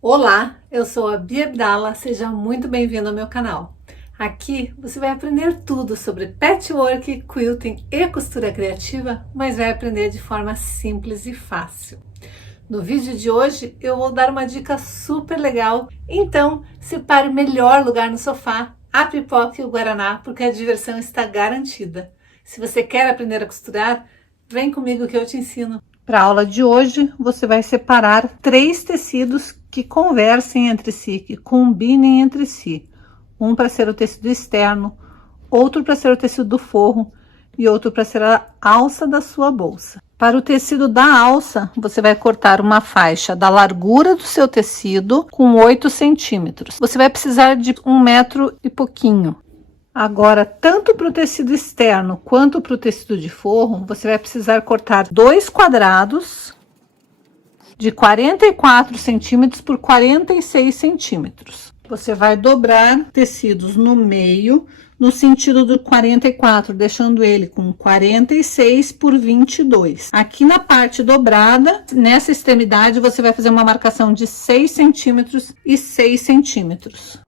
Olá, eu sou a Bia Abdala, seja muito bem-vindo ao meu canal. Aqui você vai aprender tudo sobre patchwork, quilting e costura criativa, mas vai aprender de forma simples e fácil. No vídeo de hoje eu vou dar uma dica super legal, então separe o melhor lugar no sofá, a pipoca e o guaraná, porque a diversão está garantida. Se você quer aprender a costurar, vem comigo que eu te ensino. Para a aula de hoje, você vai separar 3 tecidos que conversem entre si, que combinem entre si. Um para ser o tecido externo, outro para ser o tecido do forro e outro para ser a alça da sua bolsa. Para o tecido da alça, você vai cortar uma faixa da largura do seu tecido com 8 centímetros. Você vai precisar de 1 metro e pouquinho. Agora, tanto para o tecido externo quanto para o tecido de forro, você vai precisar cortar 2 quadrados de 44 centímetros por 46 centímetros. Você vai dobrar tecidos no meio, no sentido do 44, deixando ele com 46 por 22. Aqui na parte dobrada, nessa extremidade, você vai fazer uma marcação de 6 centímetros e 6 centímetros.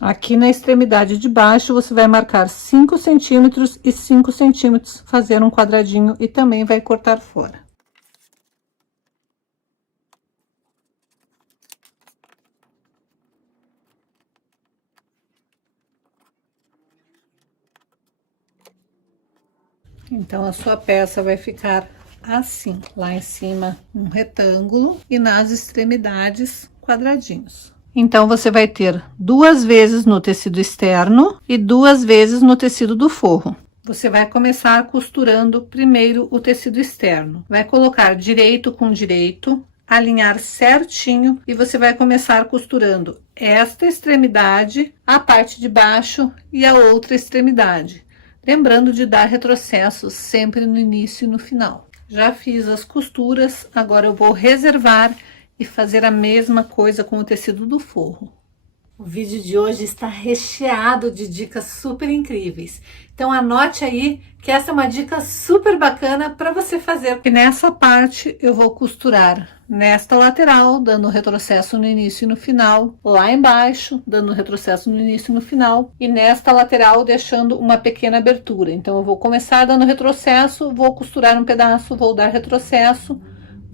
Aqui na extremidade de baixo, você vai marcar 5 centímetros e 5 centímetros, fazer um quadradinho e também vai cortar fora. Então, a sua peça vai ficar assim, lá em cima um retângulo e nas extremidades quadradinhos. Então, você vai ter 2 vezes no tecido externo e 2 vezes no tecido do forro. Você vai começar costurando primeiro o tecido externo. Vai colocar direito com direito, alinhar certinho e você vai começar costurando esta extremidade, a parte de baixo e a outra extremidade. Lembrando de dar retrocesso sempre no início e no final. Já fiz as costuras, agora eu vou reservar e fazer a mesma coisa com o tecido do forro. O vídeo de hoje está recheado de dicas super incríveis. Então anote aí que essa é uma dica super bacana para você fazer. E nessa parte eu vou costurar nesta lateral, dando retrocesso no início e no final. Lá embaixo, dando retrocesso no início e no final. E nesta lateral, deixando uma pequena abertura. Então eu vou começar dando retrocesso, vou costurar um pedaço, vou dar retrocesso.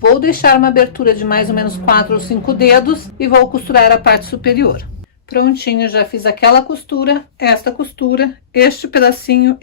Vou deixar uma abertura de mais ou menos 4 ou 5 dedos e vou costurar a parte superior. Prontinho, já fiz aquela costura, esta costura, este pedacinho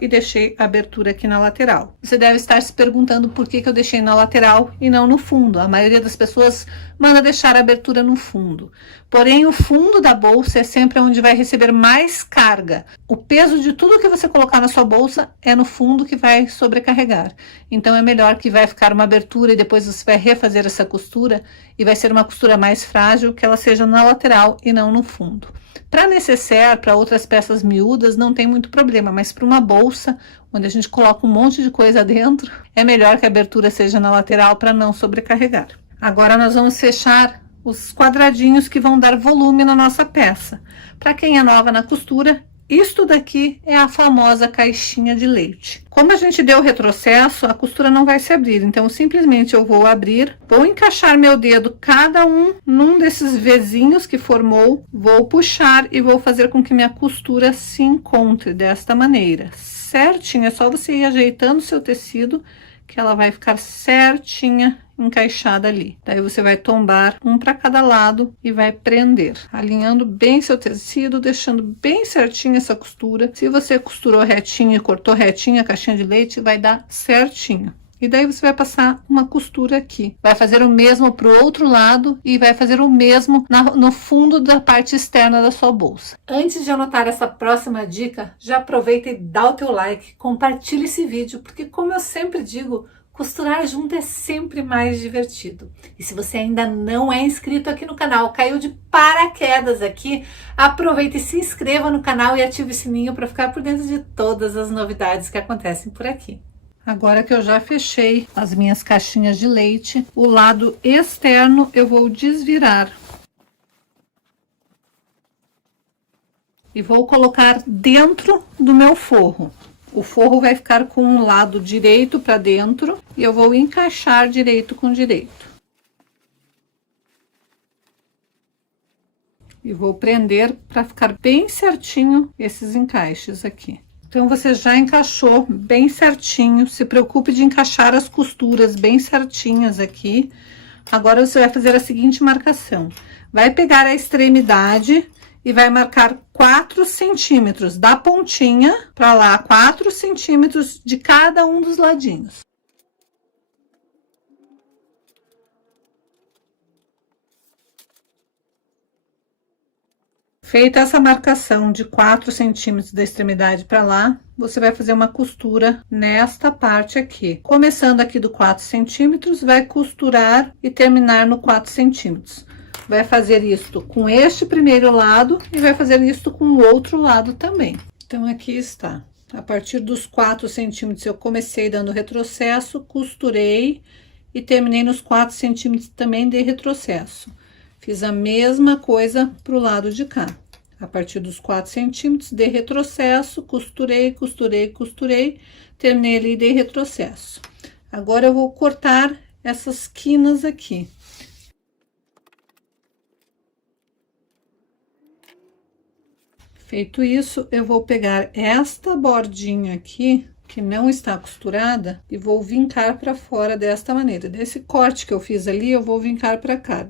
e deixei a abertura aqui na lateral. Você deve estar se perguntando por que eu deixei na lateral e não no fundo. A maioria das pessoas manda deixar a abertura no fundo. Porém, o fundo da bolsa é sempre onde vai receber mais carga. O peso de tudo que você colocar na sua bolsa é no fundo que vai sobrecarregar. Então, é melhor que vai ficar uma abertura e depois você vai refazer essa costura e vai ser uma costura mais frágil, que ela seja na lateral e não no fundo. Para necessaire, para outras peças miúdas, não tem muito problema, mas para uma bolsa, onde a gente coloca um monte de coisa dentro, é melhor que a abertura seja na lateral para não sobrecarregar. Agora nós vamos fechar os quadradinhos que vão dar volume na nossa peça. Para quem é nova na costura, isto daqui é a famosa caixinha de leite. Como a gente deu retrocesso, a costura não vai se abrir. Então, simplesmente eu vou abrir, vou encaixar meu dedo cada um num desses vezinhos que formou, vou puxar e vou fazer com que minha costura se encontre desta maneira. Certinho, é só você ir ajeitando o seu tecido que ela vai ficar certinha encaixada ali. Daí você vai tombar um para cada lado e vai prender, alinhando bem seu tecido, deixando bem certinha essa costura. Se você costurou retinho e cortou retinho a caixinha de leite, vai dar certinho. E daí você vai passar uma costura aqui. Vai fazer o mesmo para o outro lado e vai fazer o mesmo no fundo da parte externa da sua bolsa. Antes de anotar essa próxima dica, já aproveita e dá o teu like, compartilha esse vídeo, porque como eu sempre digo, costurar junto é sempre mais divertido. E se você ainda não é inscrito aqui no canal, caiu de paraquedas aqui, aproveita e se inscreva no canal e ative o sininho para ficar por dentro de todas as novidades que acontecem por aqui. Agora que eu já fechei as minhas caixinhas de leite, o lado externo eu vou desvirar. e vou colocar dentro do meu forro. O forro vai ficar com um lado direito para dentro e eu vou encaixar direito com direito. E vou prender para ficar bem certinho esses encaixes aqui. Então, você já encaixou bem certinho, se preocupe de encaixar as costuras bem certinhas aqui. Agora, você vai fazer a seguinte marcação. Vai pegar a extremidade e vai marcar 4 centímetros da pontinha para lá, 4 centímetros de cada um dos ladinhos. Feita essa marcação de 4 centímetros da extremidade para lá, você vai fazer uma costura nesta parte aqui. Começando aqui do 4 centímetros, vai costurar e terminar no 4 centímetros. Vai fazer isto com este primeiro lado e vai fazer isto com o outro lado também. Então, aqui está. A partir dos 4 centímetros, eu comecei dando retrocesso, costurei e terminei nos 4 centímetros também de retrocesso. Fiz a mesma coisa pro lado de cá. A partir dos 4 centímetros de retrocesso, costurei, costurei, costurei, terminei ali de retrocesso. Agora, eu vou cortar essas quinas aqui. Feito isso, eu vou pegar esta bordinha aqui, que não está costurada, e vou vincar para fora desta maneira. Desse corte que eu fiz ali, eu vou vincar para cá.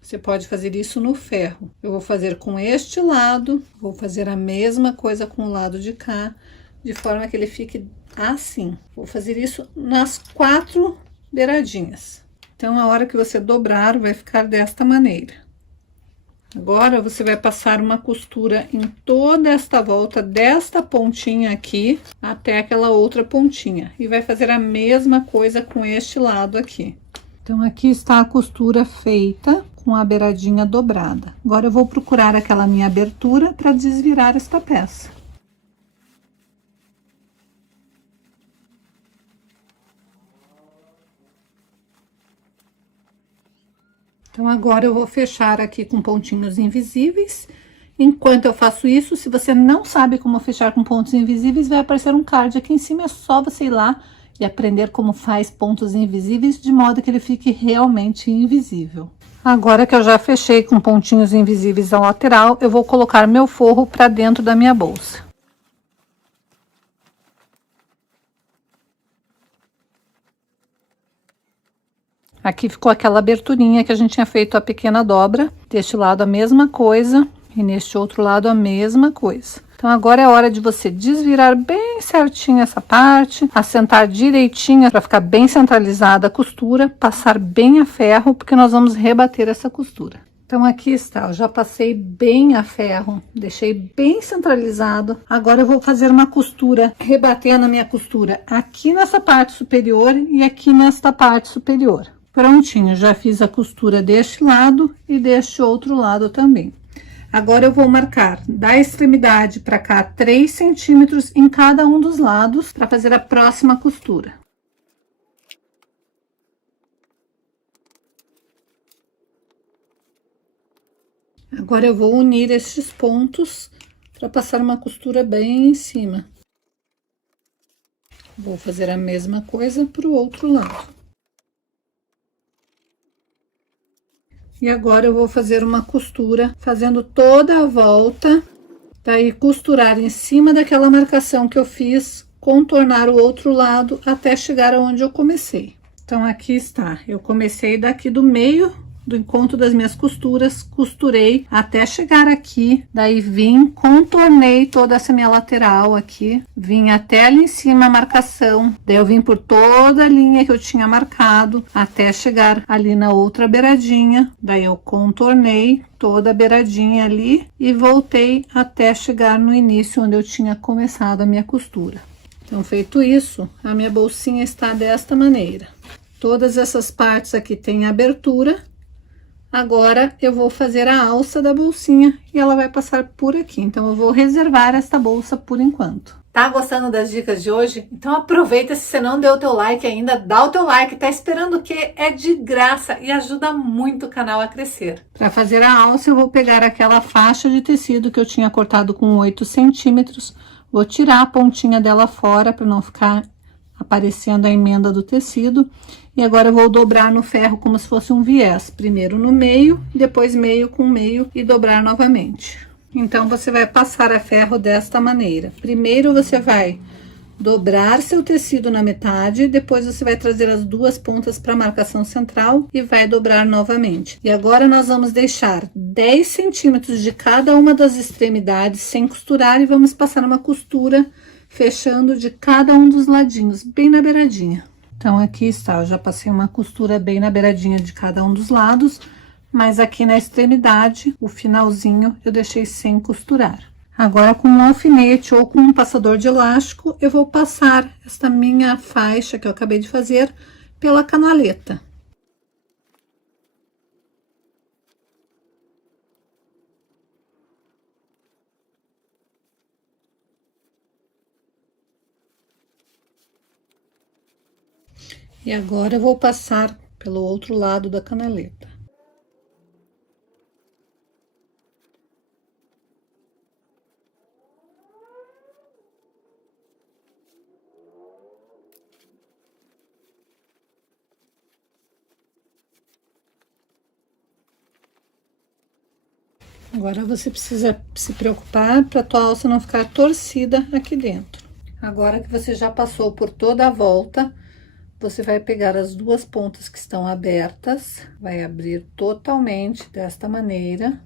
Você pode fazer isso no ferro. Eu vou fazer com este lado, vou fazer a mesma coisa com o lado de cá, de forma que ele fique assim. Vou fazer isso nas 4 beiradinhas. Então, a hora que você dobrar, vai ficar desta maneira. Agora, você vai passar uma costura em toda esta volta desta pontinha aqui, até aquela outra pontinha. E vai fazer a mesma coisa com este lado aqui. Então, aqui está a costura feita com a beiradinha dobrada. Agora, eu vou procurar aquela minha abertura para desvirar esta peça. Então, agora eu vou fechar aqui com pontinhos invisíveis. Enquanto eu faço isso, se você não sabe como fechar com pontos invisíveis, vai aparecer um card aqui em cima, é só você ir lá e aprender como faz pontos invisíveis, de modo que ele fique realmente invisível. Agora que eu já fechei com pontinhos invisíveis ao lateral, eu vou colocar meu forro para dentro da minha bolsa. Aqui ficou aquela aberturinha que a gente tinha feito a pequena dobra. Deste lado a mesma coisa e neste outro lado a mesma coisa. Então, agora é hora de você desvirar bem certinho essa parte, assentar direitinho para ficar bem centralizada a costura, passar bem a ferro, porque nós vamos rebater essa costura. Então, aqui está, eu já passei bem a ferro, deixei bem centralizado. Agora, eu vou fazer uma costura, rebatendo a minha costura aqui nessa parte superior e aqui nesta parte superior. Prontinho, já fiz a costura deste lado e deste outro lado também. Agora, eu vou marcar da extremidade para cá 3 centímetros em cada um dos lados para fazer a próxima costura. Agora, eu vou unir estes pontos para passar uma costura bem em cima. Vou fazer a mesma coisa para o outro lado. E agora, eu vou fazer uma costura, fazendo toda a volta, daí costurar em cima daquela marcação que eu fiz, contornar o outro lado até chegar aonde eu comecei. Então, aqui está, eu comecei daqui do meio do encontro das minhas costuras, costurei até chegar aqui, daí vim, contornei toda essa minha lateral aqui, vim até ali em cima a marcação, daí eu vim por toda a linha que eu tinha marcado, até chegar ali na outra beiradinha, daí eu contornei toda a beiradinha ali e voltei até chegar no início onde eu tinha começado a minha costura. Então, feito isso, a minha bolsinha está desta maneira. Todas essas partes aqui têm abertura. Agora, eu vou fazer a alça da bolsinha e ela vai passar por aqui. Então, eu vou reservar esta bolsa por enquanto. Tá gostando das dicas de hoje? Então aproveita, se você não deu o teu like ainda, dá o teu like, tá esperando o quê? É de graça e ajuda muito o canal a crescer. Para fazer a alça, eu vou pegar aquela faixa de tecido que eu tinha cortado com 8 centímetros, vou tirar a pontinha dela fora para não ficar aparecendo a emenda do tecido, e agora eu vou dobrar no ferro como se fosse um viés, primeiro no meio, depois meio com meio e dobrar novamente. Então, você vai passar a ferro desta maneira. Primeiro, você vai dobrar seu tecido na metade, depois você vai trazer as duas pontas para a marcação central e vai dobrar novamente. E agora, nós vamos deixar 10 centímetros de cada uma das extremidades sem costurar e vamos passar uma costura fechando de cada um dos ladinhos, bem na beiradinha. Então, aqui está, eu já passei uma costura bem na beiradinha de cada um dos lados, mas aqui na extremidade, o finalzinho, eu deixei sem costurar. Agora, com um alfinete ou com um passador de elástico, eu vou passar esta minha faixa que eu acabei de fazer pela canaleta. E agora, eu vou passar pelo outro lado da canaleta. Agora, você precisa se preocupar para a tua alça não ficar torcida aqui dentro. Agora que você já passou por toda a volta, você vai pegar as duas pontas que estão abertas, vai abrir totalmente desta maneira.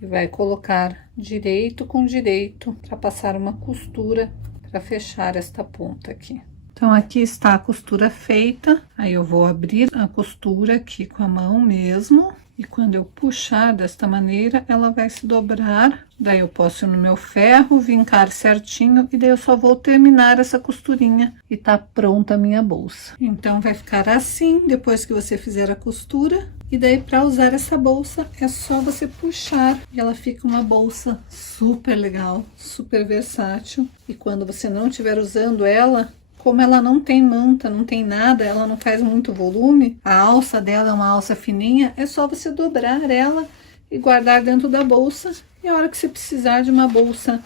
E vai colocar direito com direito para passar uma costura para fechar esta ponta aqui. Então, aqui está a costura feita, aí eu vou abrir a costura aqui com a mão mesmo. E quando eu puxar desta maneira, ela vai se dobrar. Daí eu posso ir no meu ferro, vincar certinho, e daí eu só vou terminar essa costurinha e tá pronta a minha bolsa. Então, vai ficar assim, depois que você fizer a costura. E daí, para usar essa bolsa, é só você puxar e ela fica uma bolsa super legal, super versátil. E quando você não estiver usando ela, como ela não tem manta, não tem nada, ela não faz muito volume, a alça dela é uma alça fininha, é só você dobrar ela e guardar dentro da bolsa. E a hora que você precisar de uma bolsa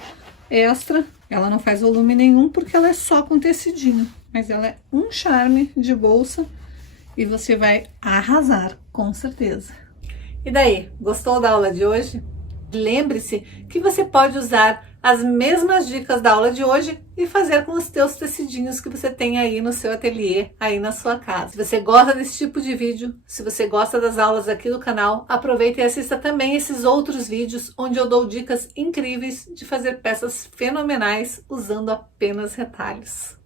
extra, ela não faz volume nenhum porque ela é só com tecidinho, mas ela é um charme de bolsa e você vai arrasar, com certeza. E daí, gostou da aula de hoje? Lembre-se que você pode usar as mesmas dicas da aula de hoje e fazer com os teus tecidinhos que você tem aí no seu ateliê, aí na sua casa. Se você gosta desse tipo de vídeo, se você gosta das aulas aqui do canal, aproveita e assista também esses outros vídeos onde eu dou dicas incríveis de fazer peças fenomenais usando apenas retalhos.